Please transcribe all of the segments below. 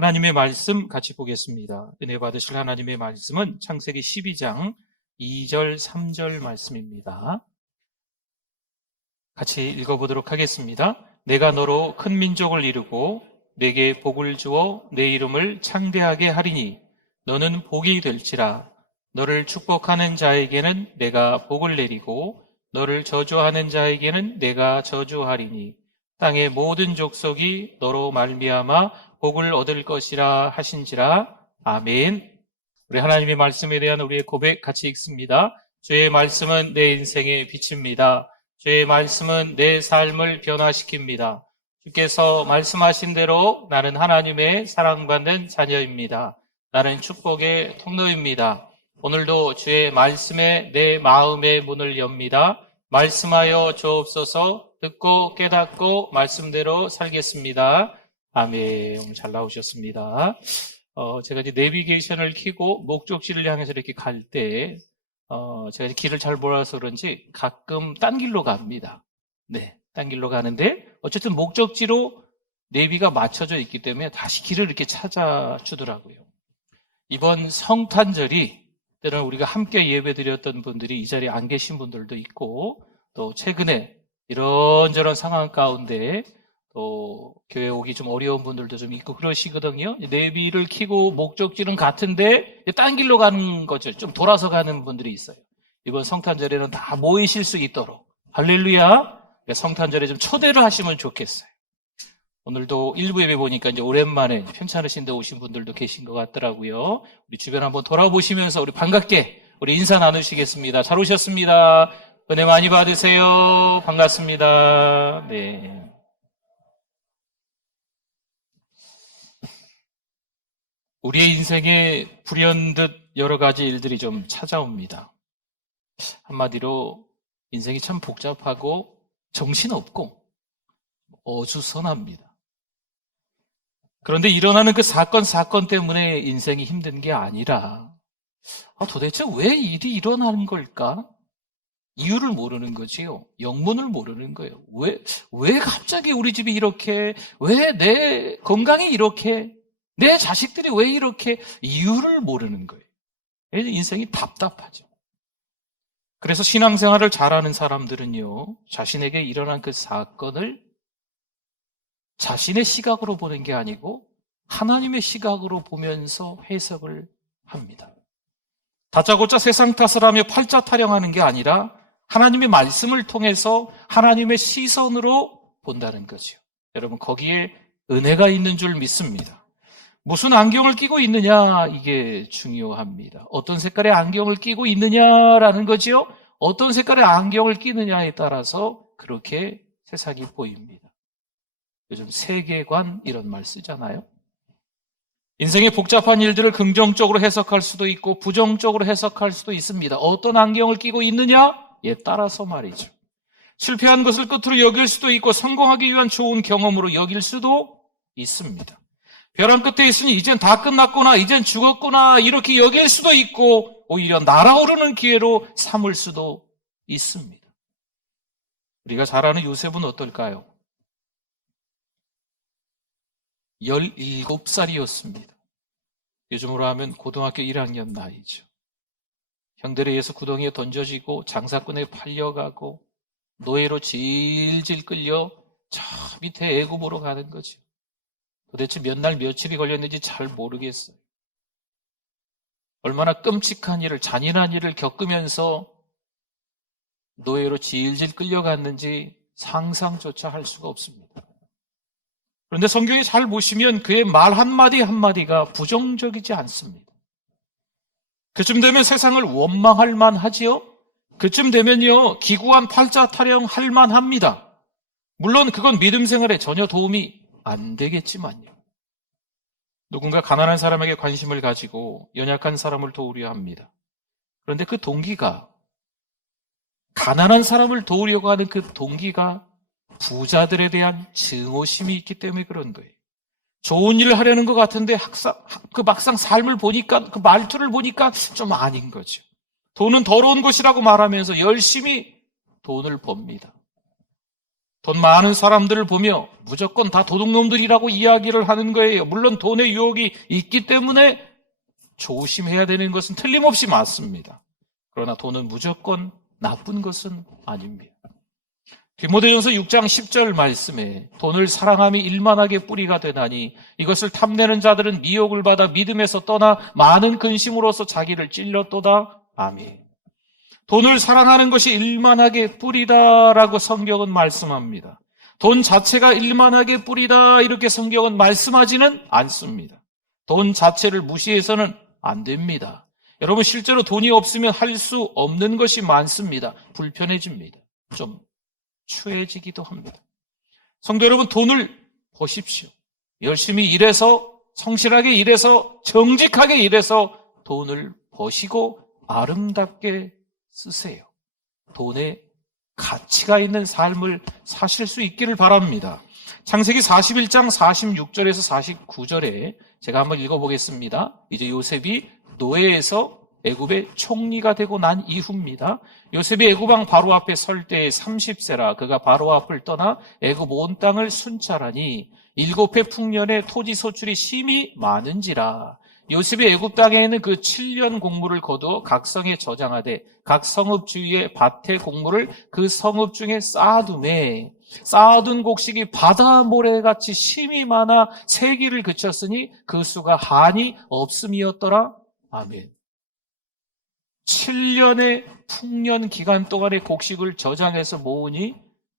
하나님의 말씀 같이 보겠습니다. 은혜 받으실 하나님의 말씀은 창세기 12장 2절, 3절 말씀입니다. 같이 읽어보도록 하겠습니다. 내가 너로 큰 민족을 이루고 내게 복을 주어 내 이름을 창대하게 하리니 너는 복이 될지라. 너를 축복하는 자에게는 내가 복을 내리고 너를 저주하는 자에게는 내가 저주하리니 땅의 모든 족속이 너로 말미암아 복을 얻을 것이라 하신지라. 아멘. 우리 하나님의 말씀에 대한 우리의 고백 같이 읽습니다. 주의 말씀은 내 인생의 빛입니다. 주의 말씀은 내 삶을 변화시킵니다. 주께서 말씀하신 대로 나는 하나님의 사랑받는 자녀입니다. 나는 축복의 통로입니다. 오늘도 주의 말씀에 내 마음의 문을 엽니다. 말씀하여 주옵소서. 듣고 깨닫고 말씀대로 살겠습니다. 아멘. 오늘 잘 나오셨습니다. 제가 이제 내비게이션을 켜고 목적지를 향해서 이렇게 갈 때, 제가 이제 길을 잘 몰라서 그런지 가끔 딴 길로 갑니다. 네, 딴 길로 가는데, 어쨌든 목적지로 내비가 맞춰져 있기 때문에 다시 길을 이렇게 찾아주더라고요. 이번 성탄절이, 때는 우리가 함께 예배 드렸던 분들이 이 자리에 안 계신 분들도 있고, 또 최근에 이런저런 상황 가운데 또 교회 오기 좀 어려운 분들도 좀 있고 그러시거든요. 내비를 켜고 목적지는 같은데 딴 길로 가는 거죠. 좀 돌아서 가는 분들이 있어요. 이번 성탄절에는 다 모이실 수 있도록 할렐루야. 성탄절에 좀 초대를 하시면 좋겠어요. 오늘도 일부 예배 보니까 이제 오랜만에 편찮으신 데 오신 분들도 계신 것 같더라고요. 우리 주변 한번 돌아보시면서 우리 반갑게 우리 인사 나누시겠습니다. 잘 오셨습니다. 은혜 많이 받으세요. 반갑습니다. 네. 우리의 인생에 불현듯 여러 가지 일들이 좀 찾아옵니다. 한마디로 인생이 참 복잡하고 정신없고 어수선합니다. 그런데 일어나는 그 사건 때문에 인생이 힘든 게 아니라 도대체 왜 일이 일어나는 걸까? 이유를 모르는 거지요. 영문을 모르는 거예요. 왜 갑자기 우리 집이 이렇게, 왜 내 건강이 이렇게, 내 자식들이 왜 이렇게, 이유를 모르는 거예요. 인생이 답답하죠. 그래서 신앙생활을 잘하는 사람들은요, 자신에게 일어난 그 사건을 자신의 시각으로 보는 게 아니고 하나님의 시각으로 보면서 해석을 합니다. 다짜고짜 세상 탓을 하며 팔자 타령하는 게 아니라 하나님의 말씀을 통해서 하나님의 시선으로 본다는 거죠. 여러분, 거기에 은혜가 있는 줄 믿습니다. 무슨 안경을 끼고 있느냐, 이게 중요합니다. 어떤 색깔의 안경을 끼고 있느냐라는 거지요. 어떤 색깔의 안경을 끼느냐에 따라서 그렇게 세상이 보입니다. 요즘 세계관 이런 말 쓰잖아요. 인생의 복잡한 일들을 긍정적으로 해석할 수도 있고 부정적으로 해석할 수도 있습니다. 어떤 안경을 끼고 있느냐에 따라서 말이죠. 실패한 것을 끝으로 여길 수도 있고 성공하기 위한 좋은 경험으로 여길 수도 있습니다. 벼랑 끝에 있으니 이젠 다 끝났구나, 이젠 죽었구나 이렇게 여길 수도 있고 오히려 날아오르는 기회로 삼을 수도 있습니다. 우리가 잘 아는 요셉은 어떨까요? 17살이었습니다. 요즘으로 하면 고등학교 1학년 나이죠. 형들에 의해서 구덩이에 던져지고 장사꾼에 팔려가고 노예로 질질 끌려 저 밑에 애굽으로 가는 거죠. 도대체 몇 날 며칠이 걸렸는지 잘 모르겠어요. 얼마나 끔찍한 일을, 잔인한 일을 겪으면서 노예로 질질 끌려갔는지 상상조차 할 수가 없습니다. 그런데 성경에 잘 보시면 그의 말 한마디 한마디가 부정적이지 않습니다. 그쯤 되면 세상을 원망할 만하지요. 그쯤 되면요, 기구한 팔자 타령할 만합니다. 물론 그건 믿음 생활에 전혀 도움이 안 되겠지만요. 누군가 가난한 사람에게 관심을 가지고 연약한 사람을 도우려 합니다. 그런데 그 동기가, 가난한 사람을 도우려고 하는 그 동기가 부자들에 대한 증오심이 있기 때문에 그런 거예요. 좋은 일을 하려는 것 같은데 막상 삶을 보니까, 그 말투를 보니까 좀 아닌 거죠. 돈은 더러운 것이라고 말하면서 열심히 돈을 법니다. 돈 많은 사람들을 보며 무조건 다 도둑놈들이라고 이야기를 하는 거예요. 물론 돈의 유혹이 있기 때문에 조심해야 되는 것은 틀림없이 맞습니다. 그러나 돈은 무조건 나쁜 것은 아닙니다. 디모데전서 6장 10절 말씀에 돈을 사랑함이 일만하게 뿌리가 되나니 이것을 탐내는 자들은 미혹을 받아 믿음에서 떠나 많은 근심으로서 자기를 찔렸도다. 아멘. 돈을 사랑하는 것이 일만하게 뿌리다라고 성경은 말씀합니다. 돈 자체가 일만하게 뿌리다 이렇게 성경은 말씀하지는 않습니다. 돈 자체를 무시해서는 안 됩니다. 여러분 실제로 돈이 없으면 할 수 없는 것이 많습니다. 불편해집니다. 좀 추해지기도 합니다. 성도 여러분, 돈을 보십시오. 열심히 일해서, 성실하게 일해서, 정직하게 일해서 돈을 버시고 아름답게 쓰세요. 돈에 가치가 있는 삶을 사실 수 있기를 바랍니다. 창세기 41장 46절에서 49절에 제가 한번 읽어보겠습니다. 이제 요셉이 노예에서 애굽의 총리가 되고 난 이후입니다. 요셉이 애굽왕 바로 앞에 설 때에 30세라 그가 바로 앞을 떠나 애굽 온 땅을 순찰하니 7해 풍년에 토지 소출이 심히 많은지라. 요셉이 애굽 땅에 있는 그 7년 곡물을 거두어 각 성에 저장하되 각 성읍 주위에 밭의 곡물을 그 성읍 중에 쌓아두매 쌓아둔 곡식이 바다 모래같이 심히 많아 세기를 그쳤으니 그 수가 한이 없음이었더라. 아멘. 7년의 풍년 기간 동안의 곡식을 저장해서 모으니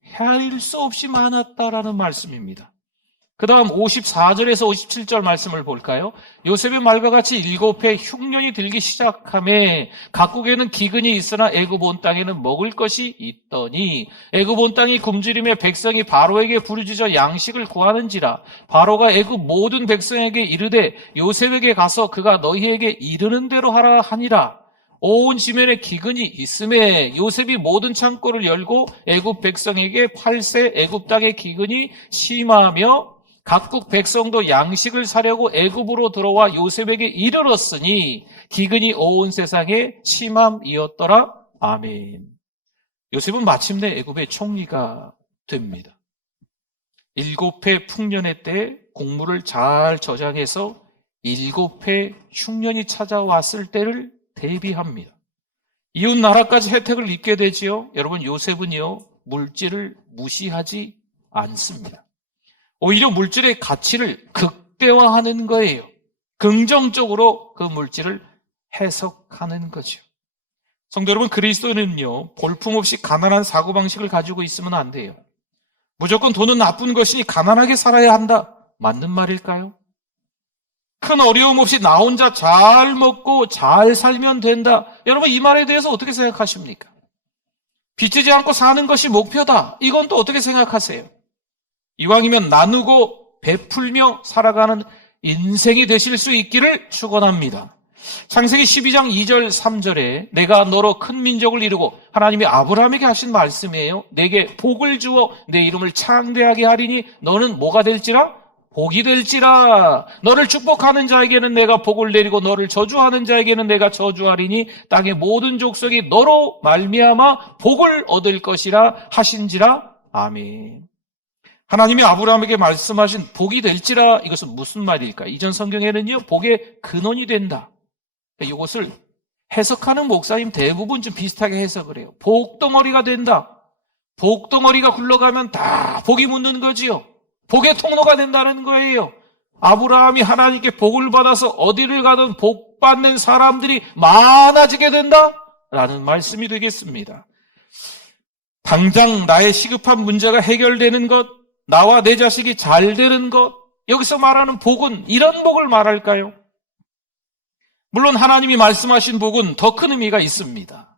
헤아릴 수 없이 많았다라는 말씀입니다. 그 다음 54절에서 57절 말씀을 볼까요? 요셉의 말과 같이 7해 흉년이 들기 시작하매 각국에는 기근이 있으나 애굽 온 땅에는 먹을 것이 있더니 애굽 온 땅이 굶주림에 백성이 바로에게 부르짖어 양식을 구하는지라. 바로가 애굽 모든 백성에게 이르되 요셉에게 가서 그가 너희에게 이르는 대로 하라 하니라. 온 지면에 기근이 있음에 요셉이 모든 창고를 열고 애굽 백성에게 팔세 애굽 땅의 기근이 심하며 각국 백성도 양식을 사려고 애굽으로 들어와 요셉에게 이르렀으니 기근이 온 세상에 심함이었더라. 아멘. 요셉은 마침내 애굽의 총리가 됩니다. 7해 풍년의 때 곡물을 잘 저장해서 7해 흉년이 찾아왔을 때를 대비합니다. 이웃 나라까지 혜택을 입게 되지요. 여러분 요셉은요 물질을 무시하지 않습니다. 오히려 물질의 가치를 극대화하는 거예요. 긍정적으로 그 물질을 해석하는 거죠. 성도 여러분, 그리스도인은요 볼품없이 가난한 사고방식을 가지고 있으면 안 돼요. 무조건 돈은 나쁜 것이니 가난하게 살아야 한다. 맞는 말일까요? 큰 어려움 없이 나 혼자 잘 먹고 잘 살면 된다. 여러분 이 말에 대해서 어떻게 생각하십니까? 빚지지 않고 사는 것이 목표다. 이건 또 어떻게 생각하세요? 이왕이면 나누고 베풀며 살아가는 인생이 되실 수 있기를 축원합니다. 창세기 12장 2절 3절에 내가 너로 큰 민족을 이루고 하나님이 아브라함에게 하신 말씀이에요. 내게 복을 주어 내 이름을 창대하게 하리니 너는 뭐가 될지라? 복이 될지라. 너를 축복하는 자에게는 내가 복을 내리고 너를 저주하는 자에게는 내가 저주하리니 땅의 모든 족속이 너로 말미암아 복을 얻을 것이라 하신지라. 아멘. 하나님이 아브라함에게 말씀하신 복이 될지라, 이것은 무슨 말일까? 이전 성경에는요 복의 근원이 된다. 이것을 해석하는 목사님 대부분 좀 비슷하게 해석을 해요. 복덩어리가 된다. 복덩어리가 굴러가면 다 복이 묻는 거지요. 복의 통로가 된다는 거예요. 아브라함이 하나님께 복을 받아서 어디를 가든 복 받는 사람들이 많아지게 된다라는 말씀이 되겠습니다. 당장 나의 시급한 문제가 해결되는 것, 나와 내 자식이 잘 되는 것, 여기서 말하는 복은 이런 복을 말할까요? 물론 하나님이 말씀하신 복은 더 큰 의미가 있습니다.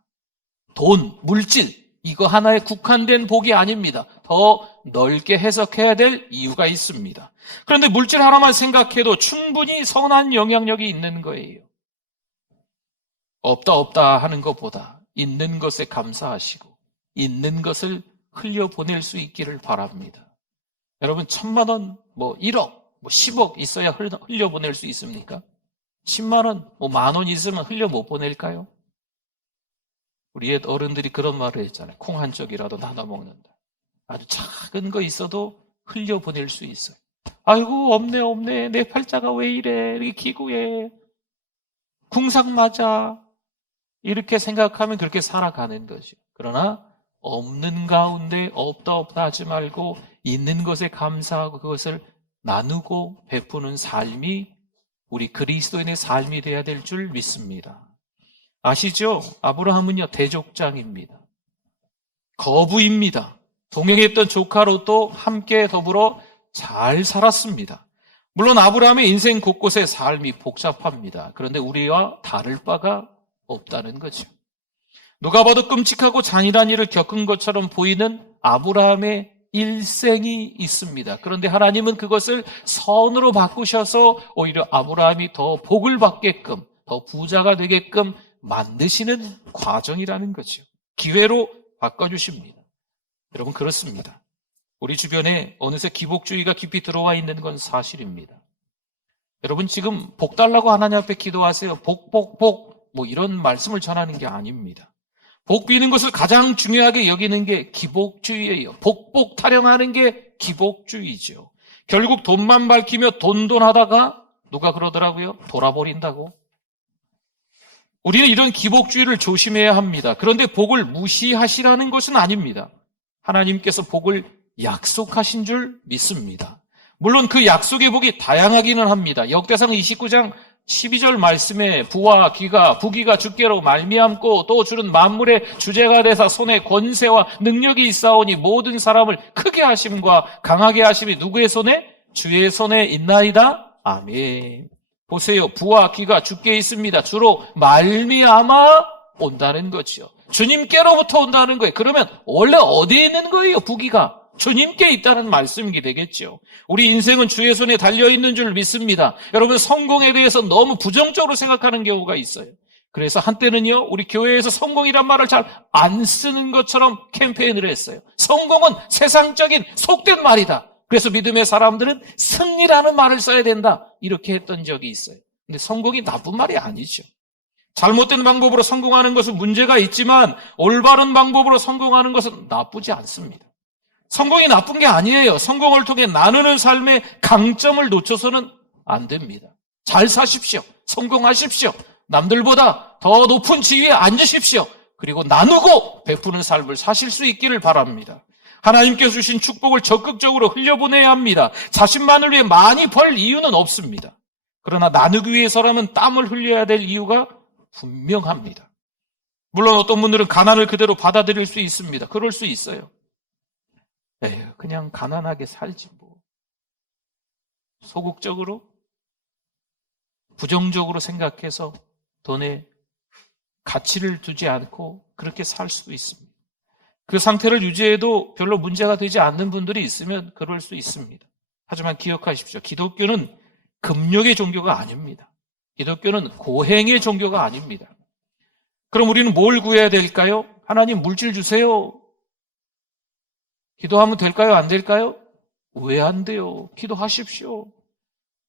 돈, 물질, 이거 하나에 국한된 복이 아닙니다. 더 넓게 해석해야 될 이유가 있습니다. 그런데 물질 하나만 생각해도 충분히 선한 영향력이 있는 거예요. 없다 하는 것보다 있는 것에 감사하시고 있는 것을 흘려보낼 수 있기를 바랍니다. 여러분 1,000만 원, 1억, 10억 있어야 흘려보낼 수 있습니까? 10만 원, 10,000원 있으면 흘려 못 보낼까요? 우리 옛 어른들이 그런 말을 했잖아요. 콩 한 쪽이라도 나눠 먹는다. 아주 작은 거 있어도 흘려보낼 수 있어요. 아이고, 없네. 내 팔자가 왜 이래? 이렇게 기구해. 궁상 맞아. 이렇게 생각하면 그렇게 살아가는 거죠. 그러나 없는 가운데 없다 하지 말고 있는 것에 감사하고 그것을 나누고 베푸는 삶이 우리 그리스도인의 삶이 되어야 될 줄 믿습니다. 아시죠? 아브라함은요, 대족장입니다. 거부입니다. 동행했던 조카로도 함께 더불어 잘 살았습니다. 물론 아브라함의 인생 곳곳의 삶이 복잡합니다. 그런데 우리와 다를 바가 없다는 거죠. 누가 봐도 끔찍하고 잔인한 일을 겪은 것처럼 보이는 아브라함의 일생이 있습니다. 그런데 하나님은 그것을 선으로 바꾸셔서 오히려 아브라함이 더 복을 받게끔, 더 부자가 되게끔 만드시는 과정이라는 거죠. 기회로 바꿔주십니다. 여러분, 그렇습니다. 우리 주변에 어느새 기복주의가 깊이 들어와 있는 건 사실입니다. 여러분, 지금 복 달라고 하나님 앞에 기도하세요. 복 뭐 이런 말씀을 전하는 게 아닙니다. 복 비는 것을 가장 중요하게 여기는 게 기복주의예요. 복복 타령하는 게 기복주의죠. 결국 돈만 밝히며 돈하다가 누가 그러더라고요? 돌아버린다고. 우리는 이런 기복주의를 조심해야 합니다. 그런데 복을 무시하시라는 것은 아닙니다. 하나님께서 복을 약속하신 줄 믿습니다. 물론 그 약속의 복이 다양하기는 합니다. 역대상 29장 12절 말씀에 부와 귀가 부귀가 주께로 말미암고 또 주는 만물의 주제가 되사 손에 권세와 능력이 있사오니 모든 사람을 크게 하심과 강하게 하심이 누구의 손에? 주의 손에 있나이다. 아멘. 보세요. 부와 귀가 주께 있습니다. 주로 말미암아 온다는 거죠. 주님께로부터 온다는 거예요. 그러면 원래 어디에 있는 거예요? 부귀가 주님께 있다는 말씀이 되겠죠. 우리 인생은 주의 손에 달려있는 줄 믿습니다. 여러분, 성공에 대해서 너무 부정적으로 생각하는 경우가 있어요. 그래서 한때는요, 우리 교회에서 성공이란 말을 잘 안 쓰는 것처럼 캠페인을 했어요. 성공은 세상적인 속된 말이다. 그래서 믿음의 사람들은 승리라는 말을 써야 된다. 이렇게 했던 적이 있어요. 근데 성공이 나쁜 말이 아니죠. 잘못된 방법으로 성공하는 것은 문제가 있지만 올바른 방법으로 성공하는 것은 나쁘지 않습니다. 성공이 나쁜 게 아니에요. 성공을 통해 나누는 삶의 강점을 놓쳐서는 안 됩니다. 잘 사십시오. 성공하십시오. 남들보다 더 높은 지위에 앉으십시오. 그리고 나누고 베푸는 삶을 사실 수 있기를 바랍니다. 하나님께서 주신 축복을 적극적으로 흘려보내야 합니다. 자신만을 위해 많이 벌 이유는 없습니다. 그러나 나누기 위해서라면 땀을 흘려야 될 이유가 분명합니다. 물론 어떤 분들은 가난을 그대로 받아들일 수 있습니다. 그럴 수 있어요. 에휴, 그냥 가난하게 살지 뭐. 소극적으로, 부정적으로 생각해서 돈에 가치를 두지 않고 그렇게 살 수도 있습니다. 그 상태를 유지해도 별로 문제가 되지 않는 분들이 있으면 그럴 수 있습니다. 하지만 기억하십시오. 기독교는 금욕의 종교가 아닙니다. 기독교는 고행의 종교가 아닙니다. 그럼 우리는 뭘 구해야 될까요? 하나님 물질 주세요. 기도하면 될까요? 안 될까요? 왜 안 돼요? 기도하십시오.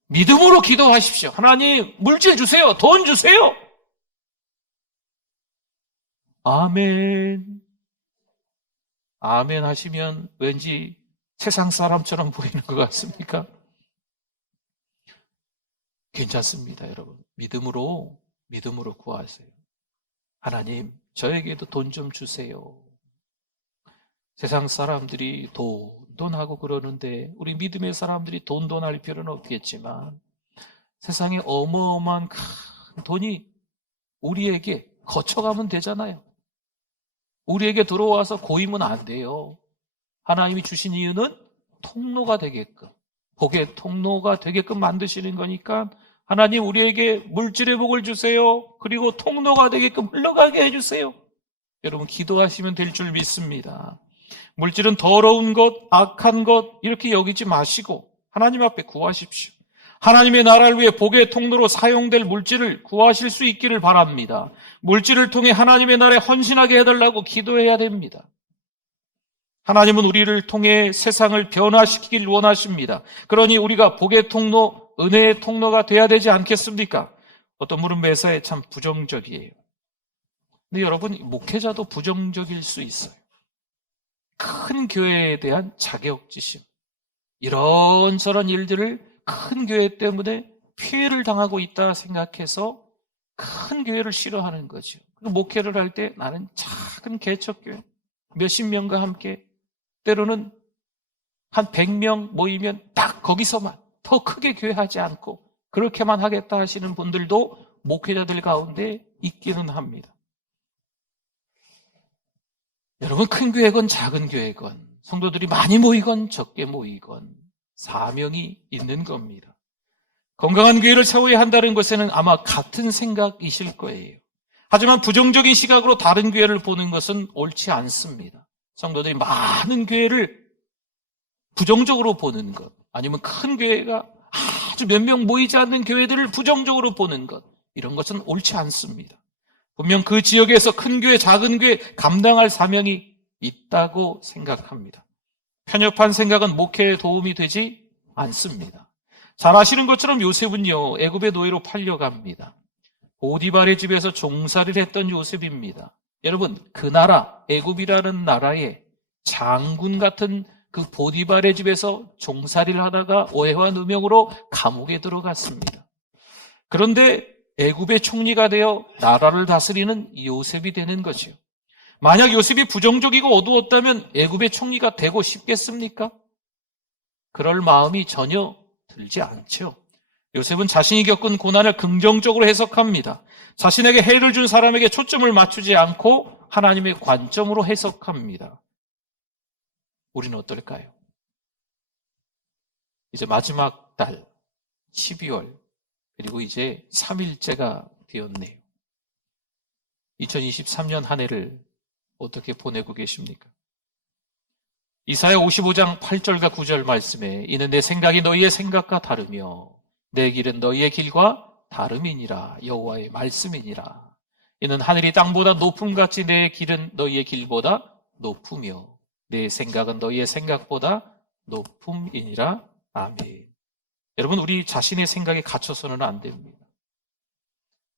믿음으로 기도하십시오. 하나님 물질 주세요. 돈 주세요. 아멘. 아멘 하시면 왠지 세상 사람처럼 보이는 것 같습니까? 괜찮습니다, 여러분. 믿음으로 구하세요. 하나님, 저에게도 돈 좀 주세요. 세상 사람들이 돈하고 그러는데 우리 믿음의 사람들이 돈할 필요는 없겠지만 세상에 어마어마한 큰 돈이 우리에게 거쳐가면 되잖아요. 우리에게 들어와서 고이면 안 돼요. 하나님이 주신 이유는 통로가 되게끔, 복의 통로가 되게끔 만드시는 거니까 하나님 우리에게 물질의 복을 주세요. 그리고 통로가 되게끔 흘러가게 해주세요. 여러분 기도하시면 될 줄 믿습니다. 물질은 더러운 것, 악한 것 이렇게 여기지 마시고 하나님 앞에 구하십시오. 하나님의 나라를 위해 복의 통로로 사용될 물질을 구하실 수 있기를 바랍니다. 물질을 통해 하나님의 나라에 헌신하게 해달라고 기도해야 됩니다. 하나님은 우리를 통해 세상을 변화시키길 원하십니다. 그러니 우리가 복의 통로, 은혜의 통로가 돼야 되지 않겠습니까? 어떤 분은 매사에 참 부정적이에요. 근데 여러분, 목회자도 부정적일 수 있어요. 큰 교회에 대한 자격지심, 이런저런 일들을 큰 교회 때문에 피해를 당하고 있다 생각해서 큰 교회를 싫어하는 거죠. 목회를 할 때 나는 작은 개척교회 몇십 명과 함께, 때로는 한 100명 모이면 딱 거기서만, 더 크게 교회하지 않고 그렇게만 하겠다 하시는 분들도 목회자들 가운데 있기는 합니다. 여러분, 큰 교회건 작은 교회건, 성도들이 많이 모이건 적게 모이건 사명이 있는 겁니다. 건강한 교회를 세워야 한다는 것에는 아마 같은 생각이실 거예요. 하지만 부정적인 시각으로 다른 교회를 보는 것은 옳지 않습니다. 성도들이 많은 교회를 부정적으로 보는 것, 아니면 큰 교회가 아주 몇 명 모이지 않는 교회들을 부정적으로 보는 것, 이런 것은 옳지 않습니다. 분명 그 지역에서 큰 교회, 작은 교회 감당할 사명이 있다고 생각합니다. 편협한 생각은 목회에 도움이 되지 않습니다. 잘 아시는 것처럼 요셉은요, 애굽의 노예로 팔려갑니다. 보디발의 집에서 종살이를 했던 요셉입니다. 여러분, 그 나라, 애굽이라는 나라의 장군 같은 그 보디발의 집에서 종살이를 하다가 오해와 누명으로 감옥에 들어갔습니다. 그런데 애굽의 총리가 되어 나라를 다스리는 요셉이 되는 거죠. 만약 요셉이 부정적이고 어두웠다면 애굽의 총리가 되고 싶겠습니까? 그럴 마음이 전혀 들지 않죠. 요셉은 자신이 겪은 고난을 긍정적으로 해석합니다. 자신에게 해를 준 사람에게 초점을 맞추지 않고 하나님의 관점으로 해석합니다. 우리는 어떨까요? 이제 마지막 달 12월, 그리고 이제 3일째가 되었네요. 2023년 한 해를 어떻게 보내고 계십니까? 이사야 55장 8절과 9절 말씀에 이는 내 생각이 너희의 생각과 다르며 내 길은 너희의 길과 다름이니라. 여호와의 말씀이니라. 이는 하늘이 땅보다 높음같이 내 길은 너희의 길보다 높으며 내 생각은 너희의 생각보다 높음이니라. 아멘. 여러분, 우리 자신의 생각에 갇혀서는 안 됩니다.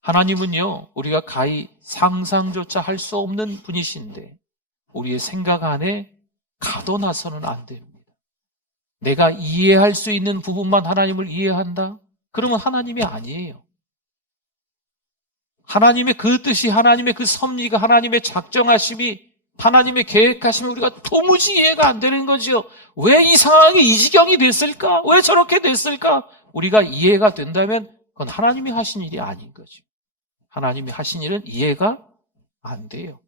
하나님은요, 우리가 가히 상상조차 할 수 없는 분이신데 우리의 생각 안에 가둬놔서는 안 됩니다. 내가 이해할 수 있는 부분만 하나님을 이해한다? 그러면 하나님이 아니에요. 하나님의 그 뜻이, 하나님의 그 섭리가, 하나님의 작정하심이, 하나님의 계획하심이 우리가 도무지 이해가 안 되는 거죠. 왜 이 상황이 이 지경이 됐을까? 왜 저렇게 됐을까? 우리가 이해가 된다면 그건 하나님이 하신 일이 아닌 거죠. 하나님이 하신 일은 이해가 안 돼요.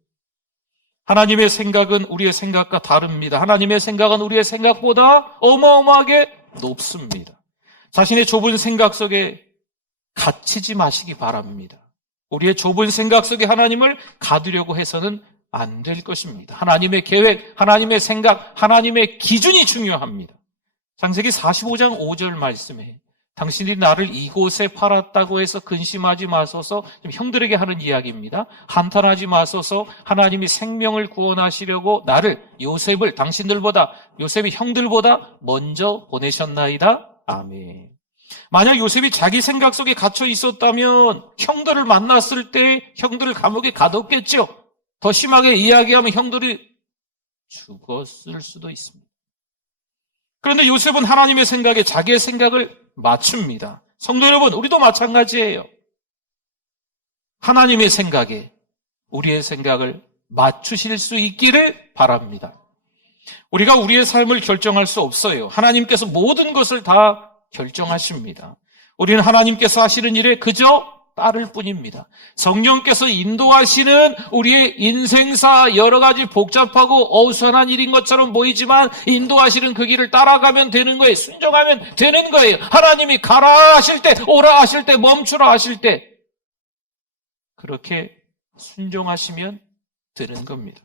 하나님의 생각은 우리의 생각과 다릅니다. 하나님의 생각은 우리의 생각보다 어마어마하게 높습니다. 자신의 좁은 생각 속에 갇히지 마시기 바랍니다. 우리의 좁은 생각 속에 하나님을 가두려고 해서는 안 될 것입니다. 하나님의 계획, 하나님의 생각, 하나님의 기준이 중요합니다. 창세기 45장 5절 말씀에 당신이 나를 이곳에 팔았다고 해서 근심하지 마소서, 좀 형들에게 하는 이야기입니다. 한탄하지 마소서, 하나님이 생명을 구원하시려고 나를, 요셉을 당신들보다, 요셉이 형들보다 먼저 보내셨나이다. 아멘. 만약 요셉이 자기 생각 속에 갇혀 있었다면 형들을 만났을 때 형들을 감옥에 가뒀겠죠. 더 심하게 이야기하면 형들이 죽었을 수도 있습니다. 그런데 요셉은 하나님의 생각에 자기의 생각을 맞춥니다. 성도 여러분, 우리도 마찬가지예요. 하나님의 생각에 우리의 생각을 맞추실 수 있기를 바랍니다. 우리가 우리의 삶을 결정할 수 없어요. 하나님께서 모든 것을 다 결정하십니다. 우리는 하나님께서 하시는 일에 그저 따를 뿐입니다. 성령께서 인도하시는 우리의 인생사, 여러 가지 복잡하고 어수선한 일인 것처럼 보이지만 인도하시는 그 길을 따라가면 되는 거예요. 순종하면 되는 거예요. 하나님이 가라 하실 때, 오라 하실 때, 멈추라 하실 때 그렇게 순종하시면 되는 겁니다.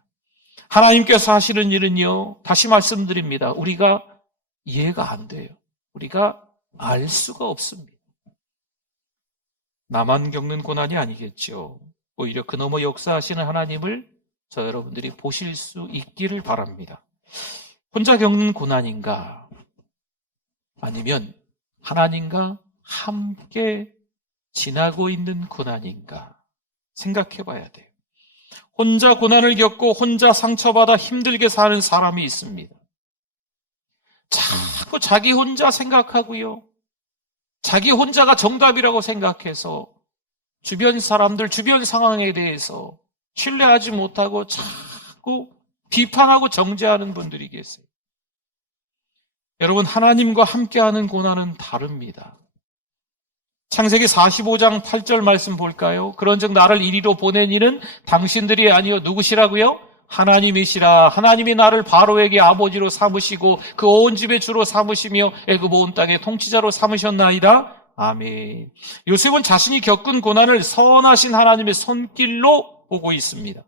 하나님께서 하시는 일은요, 다시 말씀드립니다. 우리가 이해가 안 돼요. 우리가 알 수가 없습니다. 나만 겪는 고난이 아니겠죠. 오히려 그 너머 역사하시는 하나님을 저 여러분들이 보실 수 있기를 바랍니다. 혼자 겪는 고난인가? 아니면 하나님과 함께 지나고 있는 고난인가? 생각해 봐야 돼요. 혼자 고난을 겪고 혼자 상처받아 힘들게 사는 사람이 있습니다. 자꾸 자기 혼자 생각하고요. 자기 혼자가 정답이라고 생각해서 주변 사람들, 주변 상황에 대해서 신뢰하지 못하고 자꾸 비판하고 정죄하는 분들이 계세요. 여러분, 하나님과 함께하는 고난은 다릅니다. 창세기 45장 8절 말씀 볼까요? 그런즉 나를 이리로 보낸 이는 당신들이 아니요 누구시라고요? 하나님이시라. 하나님이 나를 바로에게 아버지로 삼으시고 그 온 집의 주로 삼으시며 애굽 온 땅의 통치자로 삼으셨나이다. 아멘. 요셉은 자신이 겪은 고난을 선하신 하나님의 손길로 보고 있습니다.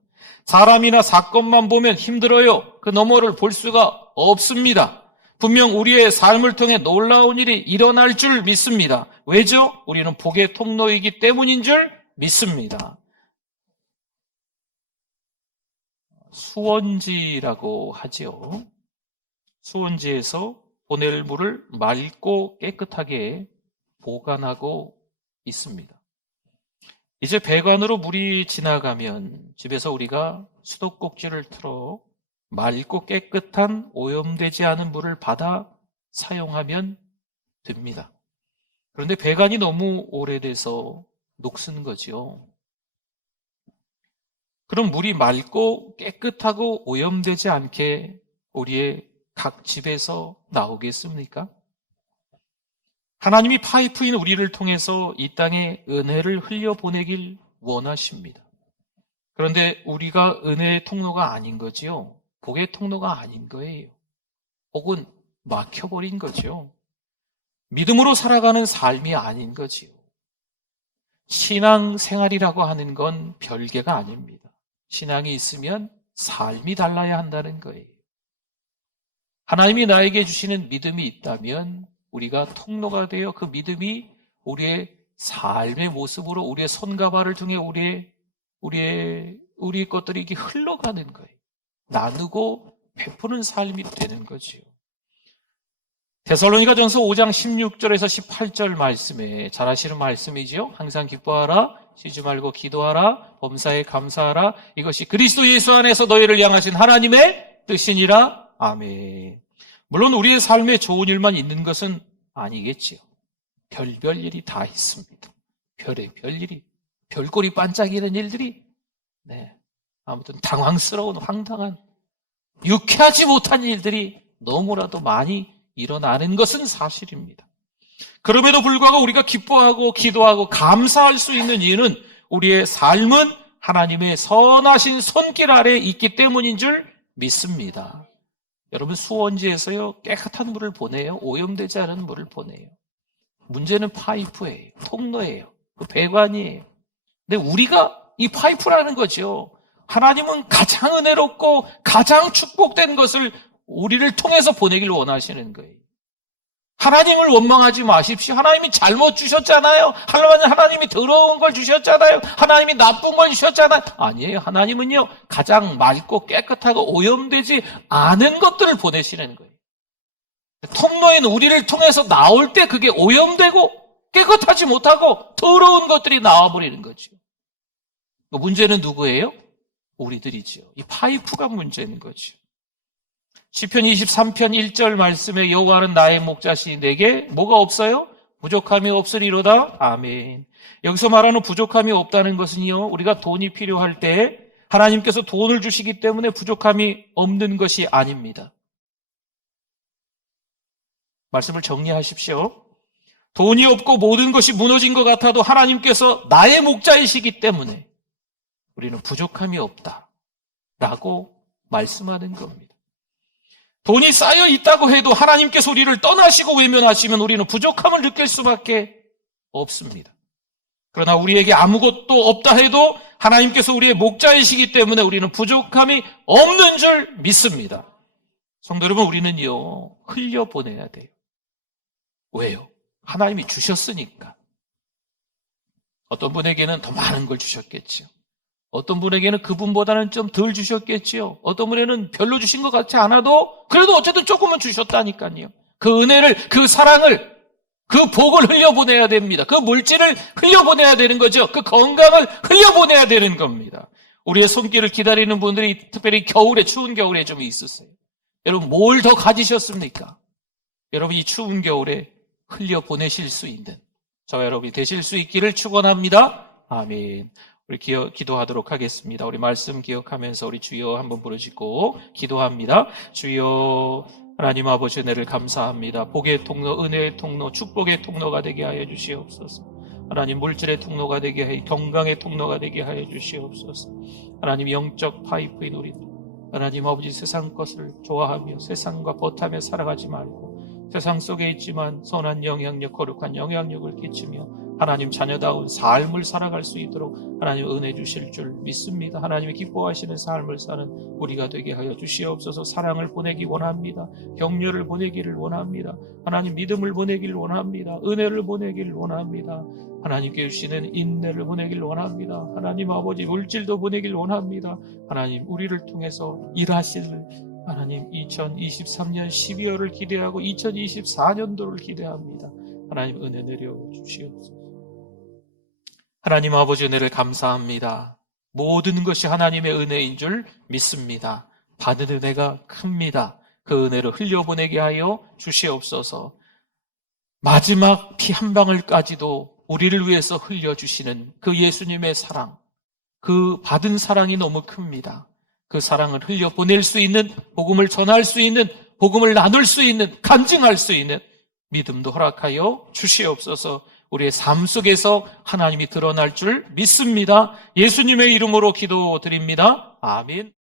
사람이나 사건만 보면 힘들어요. 그 너머를 볼 수가 없습니다. 분명 우리의 삶을 통해 놀라운 일이 일어날 줄 믿습니다. 왜죠? 우리는 복의 통로이기 때문인 줄 믿습니다. 수원지라고 하지요. 수원지에서 보낼 물을 맑고 깨끗하게 보관하고 있습니다. 이제 배관으로 물이 지나가면 집에서 우리가 수도꼭지를 틀어 맑고 깨끗한 오염되지 않은 물을 받아 사용하면 됩니다. 그런데 배관이 너무 오래돼서 녹슨 거지요. 그럼 물이 맑고 깨끗하고 오염되지 않게 우리의 각 집에서 나오겠습니까? 하나님이 파이프인 우리를 통해서 이 땅에 은혜를 흘려보내길 원하십니다. 그런데 우리가 은혜의 통로가 아닌 거지요. 복의 통로가 아닌 거예요. 혹은 막혀버린 거죠. 믿음으로 살아가는 삶이 아닌 거지요. 신앙생활이라고 하는 건 별개가 아닙니다. 신앙이 있으면 삶이 달라야 한다는 거예요. 하나님이 나에게 주시는 믿음이 있다면 우리가 통로가 되어 그 믿음이 우리의 삶의 모습으로 우리의 손과 발을 통해 우리의 것들이 이렇게 흘러가는 거예요. 나누고 베푸는 삶이 되는 거지요. 데살로니가전서 5장 16절에서 18절 말씀에 잘 아시는 말씀이지요. 항상 기뻐하라, 쉬지 말고 기도하라, 범사에 감사하라. 이것이 그리스도 예수 안에서 너희를 향하신 하나님의 뜻이니라. 아멘. 물론 우리의 삶에 좋은 일만 있는 것은 아니겠지요. 별별 일이 다 있습니다. 별의별 일이, 별꼴이 반짝이는 일들이, 아무튼 당황스러운, 황당한, 유쾌하지 못한 일들이 너무나도 많이 일어나는 것은 사실입니다. 그럼에도 불구하고 우리가 기뻐하고 기도하고 감사할 수 있는 이유는 우리의 삶은 하나님의 선하신 손길 아래에 있기 때문인 줄 믿습니다. 여러분, 수원지에서요 깨끗한 물을 보내요. 오염되지 않은 물을 보내요. 문제는 파이프예요. 통로예요. 그 배관이에요. 근데 우리가 이 파이프라는 거죠. 하나님은 가장 은혜롭고 가장 축복된 것을 우리를 통해서 보내길 원하시는 거예요. 하나님을 원망하지 마십시오. 하나님이 잘못 주셨잖아요. 하나님이 더러운 걸 주셨잖아요. 하나님이 나쁜 걸 주셨잖아요. 아니에요. 하나님은요 가장 맑고 깨끗하고 오염되지 않은 것들을 보내시는 거예요. 통로에는 우리를 통해서 나올 때 그게 오염되고 깨끗하지 못하고 더러운 것들이 나와버리는 거죠. 문제는 누구예요? 우리들이죠. 이 파이프가 문제인 거죠. 시편 23편 1절 말씀에 여호와는 나의 목자시니 내게 뭐가 없어요? 부족함이 없으리로다. 아멘. 여기서 말하는 부족함이 없다는 것은요, 우리가 돈이 필요할 때 하나님께서 돈을 주시기 때문에 부족함이 없는 것이 아닙니다. 말씀을 정리하십시오. 돈이 없고 모든 것이 무너진 것 같아도 하나님께서 나의 목자이시기 때문에 우리는 부족함이 없다라고 말씀하는 겁니다. 돈이 쌓여 있다고 해도 하나님께서 우리를 떠나시고 외면하시면 우리는 부족함을 느낄 수밖에 없습니다. 그러나 우리에게 아무것도 없다 해도 하나님께서 우리의 목자이시기 때문에 우리는 부족함이 없는 줄 믿습니다. 성도 여러분, 우리는요 흘려보내야 돼요. 왜요? 하나님이 주셨으니까. 어떤 분에게는 더 많은 걸 주셨겠죠. 어떤 분에게는 그분보다는 좀 덜 주셨겠지요. 어떤 분에게는 별로 주신 것 같지 않아도 그래도 어쨌든 조금은 주셨다니까요. 그 은혜를, 그 사랑을, 그 복을 흘려보내야 됩니다. 그 물질을 흘려보내야 되는 거죠. 그 건강을 흘려보내야 되는 겁니다. 우리의 손길을 기다리는 분들이 특별히 겨울에, 추운 겨울에 좀 있으세요. 여러분, 뭘 더 가지셨습니까? 여러분, 이 추운 겨울에 흘려보내실 수 있는 저와 여러분이 되실 수 있기를 축원합니다. 아멘. 우리 기도하도록 하겠습니다. 우리 말씀 기억하면서 우리 주여 한번 부르시고 기도합니다. 주여, 하나님 아버지 은혜를 감사합니다. 복의 통로, 은혜의 통로, 축복의 통로가 되게 하여 주시옵소서. 하나님, 물질의 통로가 되게 하여, 건강의 통로가 되게 하여 주시옵소서. 하나님, 영적 파이프인 우리 하나님 아버지, 세상 것을 좋아하며 세상과 버타며 살아가지 말고 세상 속에 있지만 선한 영향력, 거룩한 영향력을 끼치며 하나님 자녀다운 삶을 살아갈 수 있도록 하나님 은혜 주실 줄 믿습니다. 하나님이 기뻐하시는 삶을 사는 우리가 되게 하여 주시옵소서. 사랑을 보내기 원합니다. 격려를 보내기를 원합니다. 하나님, 믿음을 보내기를 원합니다. 은혜를 보내기를 원합니다. 하나님께 주시는 인내를 보내기를 원합니다. 하나님 아버지, 물질도 보내기를 원합니다. 하나님, 우리를 통해서 일하실 하나님 2023년 12월을 기대하고 2024년도를 기대합니다. 하나님, 은혜 내려 주시옵소서. 하나님 아버지, 은혜를 감사합니다. 모든 것이 하나님의 은혜인 줄 믿습니다. 받은 은혜가 큽니다. 그 은혜를 흘려보내게 하여 주시옵소서. 마지막 피 한 방울까지도 우리를 위해서 흘려주시는 그 예수님의 사랑, 그 받은 사랑이 너무 큽니다. 그 사랑을 흘려보낼 수 있는, 복음을 전할 수 있는, 복음을 나눌 수 있는, 간증할 수 있는 믿음도 허락하여 주시옵소서. 우리의 삶 속에서 하나님이 드러날 줄 믿습니다. 예수님의 이름으로 기도드립니다. 아멘.